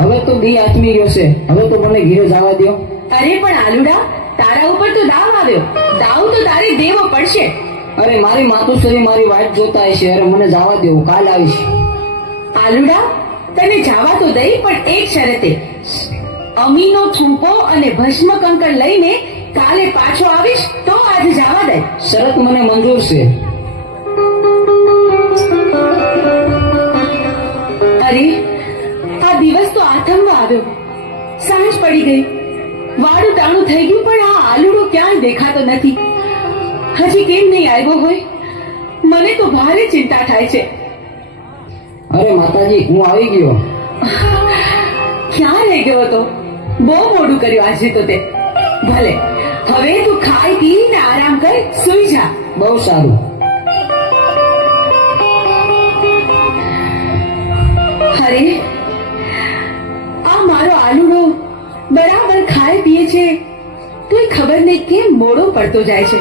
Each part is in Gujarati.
હવે તો દી આચમી ગયો છે, હવે તો મને ઘીરે જવા દો. અરે પણ આલુડા, તારા ઉપર તો દાવ આવ્યો. દાવ તો તારે દેવો પડશે. અરે મારી માતુશ્રી મારી વાટ જોતા હશે. અરે મને જવા દો, હું કાલ આવીશ. આલુડા, તને જવા તો દઈ, પણ એક શરતે. અમીનો છૂપો અને ભસ્મ કંકર લઈને કાલે પાછો આવીશ તો આજે જવા દે. શરત મને મંજૂર છે. અરે આ દિવસ તો આથમવા આવ્યો, સાંજ પડી ગઈ, વાડું ટાણું થઈ ગયું, પણ આ આલુડો ક્યાંય દેખાતો નથી. હજી કેમ નહીં આવ્યો હોય? મને તો ભારે ચિંતા થાય છે. અરે માતાજી, હું આવી ગયો. ક્યાં રહી ગયો હતો? બહુ મોડું કર્યું આજે તો તે. ભલે, હવે તું ખાઈ પીને આરામ કર, સૂઈ જા. બહુ સારું. અરે આ મારો આલુડો બરાબર ખાય પીએ છે, તોય ખબર નહીં કેમ મોડો પડતો જાય છે.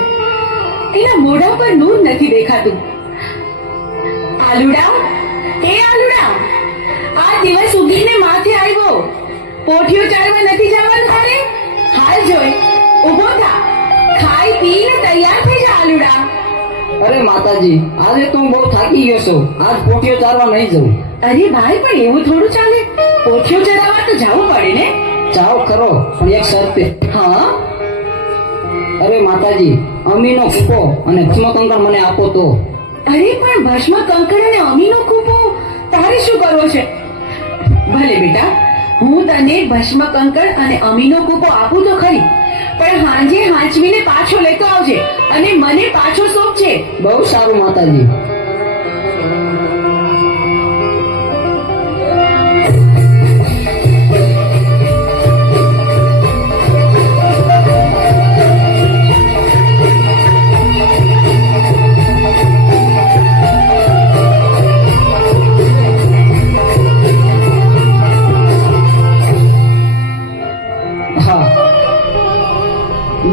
એના મોઢા પર નૂર નથી દેખાતું. આલુડા, એ આલુડા, આ દિવસ ઉગીને માથે આવ્યો. પોઠિયો ચાલવા નથી જવાનું તારે? હાલ જોઈ, ઉભો થા, ખાઈ પીને તૈયાર થઈ જા આલુડા. અરે માતાજી, આજે તો હું બહુ થાકી ગયો છું. આજ પોટીઓ ચારવા નહીં જવું. અરે ભાઈ, પણ એવું થોડું ચાલે. પોઠિયો ચડાવવા તો જવું પડે ને. જાઓ ખરો, પણ એક શરતે. હા? અરે માતાજી, અમીનો કૂપો અને ભસ્મકંકર મને આપો તો. અરે પણ ભસ્મ કંકર અને અમીનો કૂપો તારે શું કરવો છે? ભલે બેટા, હું તને ભસ્મ કંકર અને અમીનો કૂપો આપું તો ખરી, પણ હાંજે હાંચવીને પાછો લેતો આવજે અને મને પાછો સોંપજે. બહુ સારું માતાજી.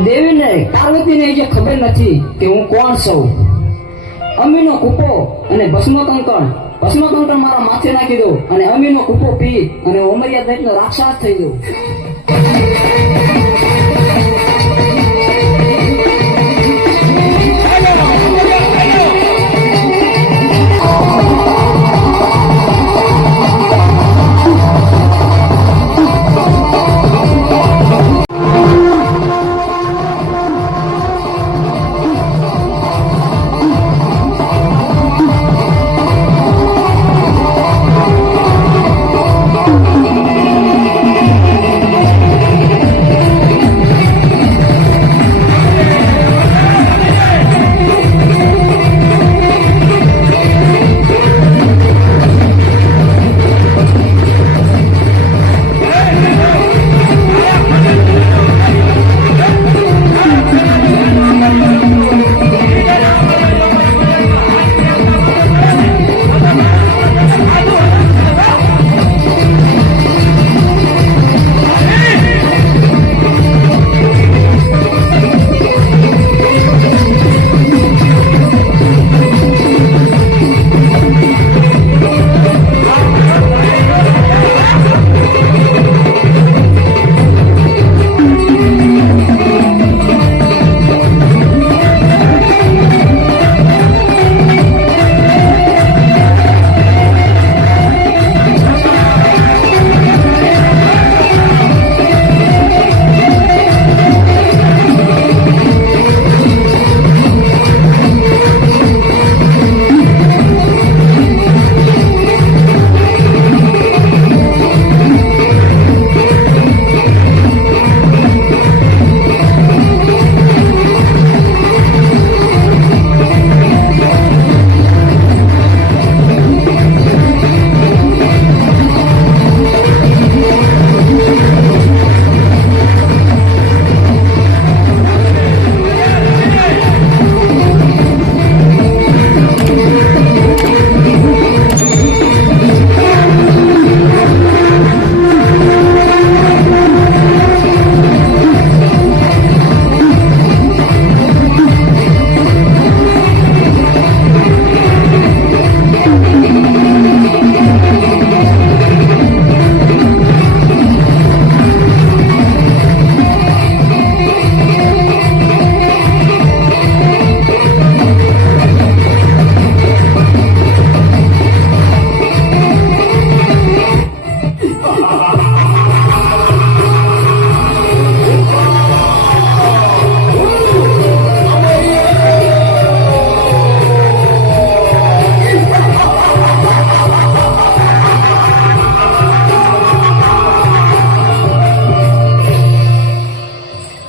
દેવીને પાર્વતીને જે ખબર નથી કે હું કોણ છું. અમીનો કૂપો અને ભસ્મકંકર મારા માથે નાખી દો અને અમીનો કૂપો પી અને ઉમરિયા દૈતનો રાક્ષસ થઈ દઉં.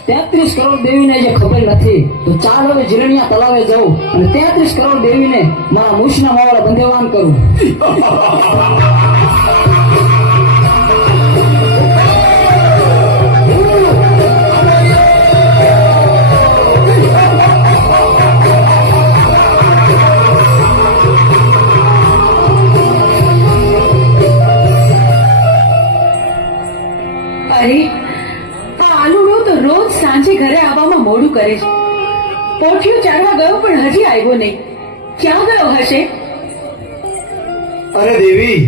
તેત્રીસ કરોડ દેવીને જે ખબર નથી તો ચાલ હવે જીરણિયા તલાવે જાઉં અને 33 કરોડ દેવીને મારા મૂછના માવાળા બંધેવાન કરું. અરે આ આલુડો તો રોજ સાંજે ઘરે આવવામાં મોડું કરે છે. પોઠિયો ચારવા ગયો પણ હજી આવ્યો નહીં. ક્યાં ગયો હશે? અરે દેવી,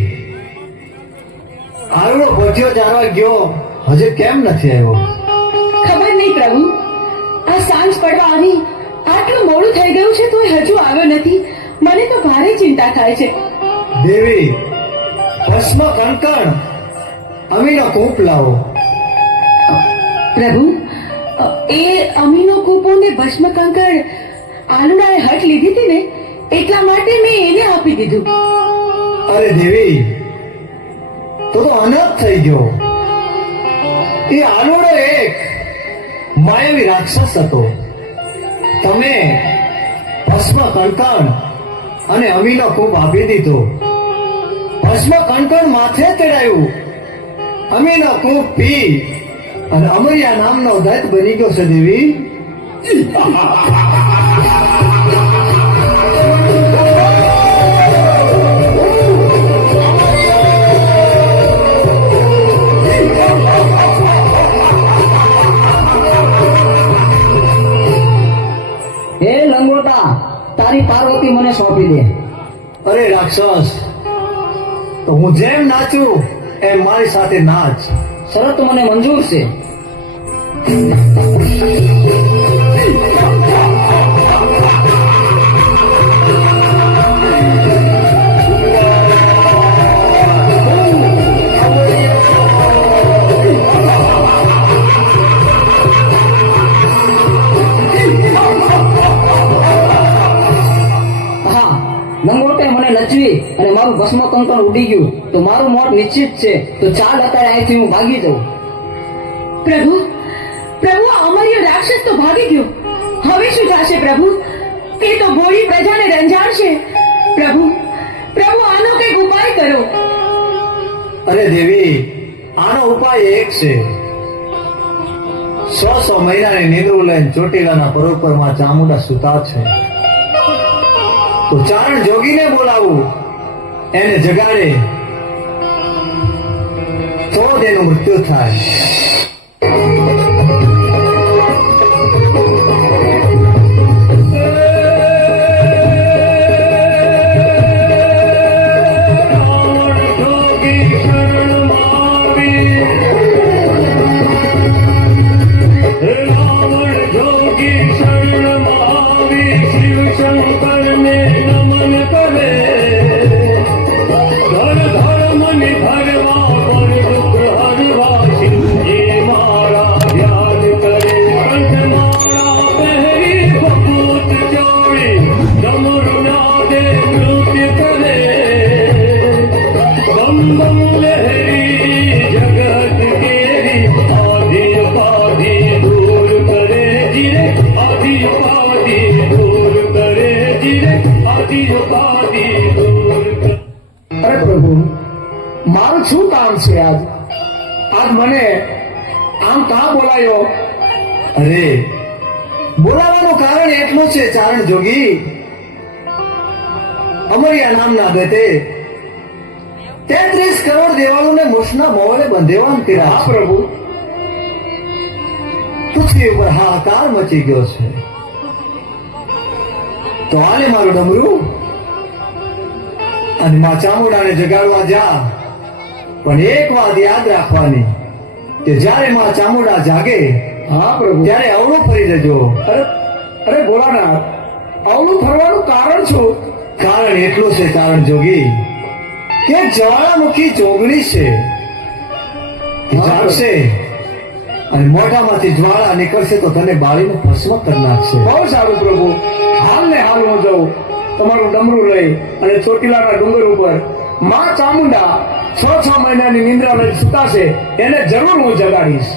આરુડો પોઠિયો ચારવા ગયો હજે કેમ નથી આવ્યો? ખબર નહીં પ્રભુ. આ સાંજ પડવા આવી આટલું મોડું થઈ ગયું છે તોય હજુ આવ્યો નથી. મને તો ભારે ચિંતા થાય છે. દેવી, ભસ્મ કંકણ અમીનો કૂપ લાવો. પ્રભુ, એ અમીનો કૂપો ને ભસ્મ કંકર આલુડાએ હટ લીધી હતી ને એટલા માટે મેં એને આપી દીધું. અરે દેવી, તો અનર્થ થઈ ગયો. એ આલુડો એક માયાવી રાક્ષસ હતો. તમે ભસ્મ કંકણ અને અમીનો કૂપ આપી દીધો. ભસ્મ કંકણ માથે ચડાયું, અમીનો કૂપ પી અને અમરિયા નામનો દત્ત બની ગયો છે. દેવી, હે લંગોટા, તારી પાર્વતી મને સોંપી દે. અરે રાક્ષસ, તો હું જેમ નાચું એમ મારી સાથે નાચ. શરત મને મંજૂર છે. લંગોટે મને નચવી અને મારું ભસ્મ કંકણ ઉડી ગયું તો મારું મોત નિશ્ચિત છે. તો ચાલ અત્યારે અહીંથી હું ભાગી જાઉં. પ્રભુ, પ્રભુ, આ અમર્ય રાક્ષસ તો ભાગી ગયો. હવે શું થશે પ્રભુ? તે તો ભોળી પ્રજાને રંજાડશે. પ્રભુ, પ્રભુ, આનો કંઈક ઉપાય કરો. અરે દેવી, આનો ઉપાય એક છે. 100 મહિનાની નિંદ્રું લઈને ચોટીલાના પરોપરમાં ચામુંડા સુતા છે. તો ચારણ જોગીને બોલાવું, એને જગાડે તો જ એનું મૃત્યુ થાય. અરે પ્રભુ, મારું શું કામ છે આજ? આજ મને આમ કાં બોલાયો? અરે, બોલાવાનું કારણ એટલું છે ચારણ જોગી, અમરિયા નામના દત્તે 33 કરોડ દેવાળોને મૂછના મોવલે બંધેવાન કર્યા. હા પ્રભુ, પૃથ્વી ઉપર હાહાકાર મચી ગયો છે. તો આને મારું ડમરું અને માં ચામુંડાને જગાડવા જા. પણ એક વાત યાદ રાખવાની કે જ્યારે માં ચામુંડા જાગે, હા પ્રભુ, ત્યારે અવળું ફરી જજો. અરે ભોળાનાથ, અવળું ફરવાનું કારણ શું? કારણ એટલું છે ચારણ જોગી કે જ્વાળામુખી જોગણી છે એ જાગશે અને મોઢામાંથી જ્વાળા નીકળશે તો તને બાળીને ભસ્મ કરી નાખશે. બહુ સારું પ્રભુ. હાલ ને હાલ હું જાઉં તમારું ડમરું લઈ અને ચોટીલાના ડુંગર ઉપર માં ચામુંડા 6 મહિનાની નિંદ્રા લઈ સુતાશે એને જરૂર હું જગાડીશ.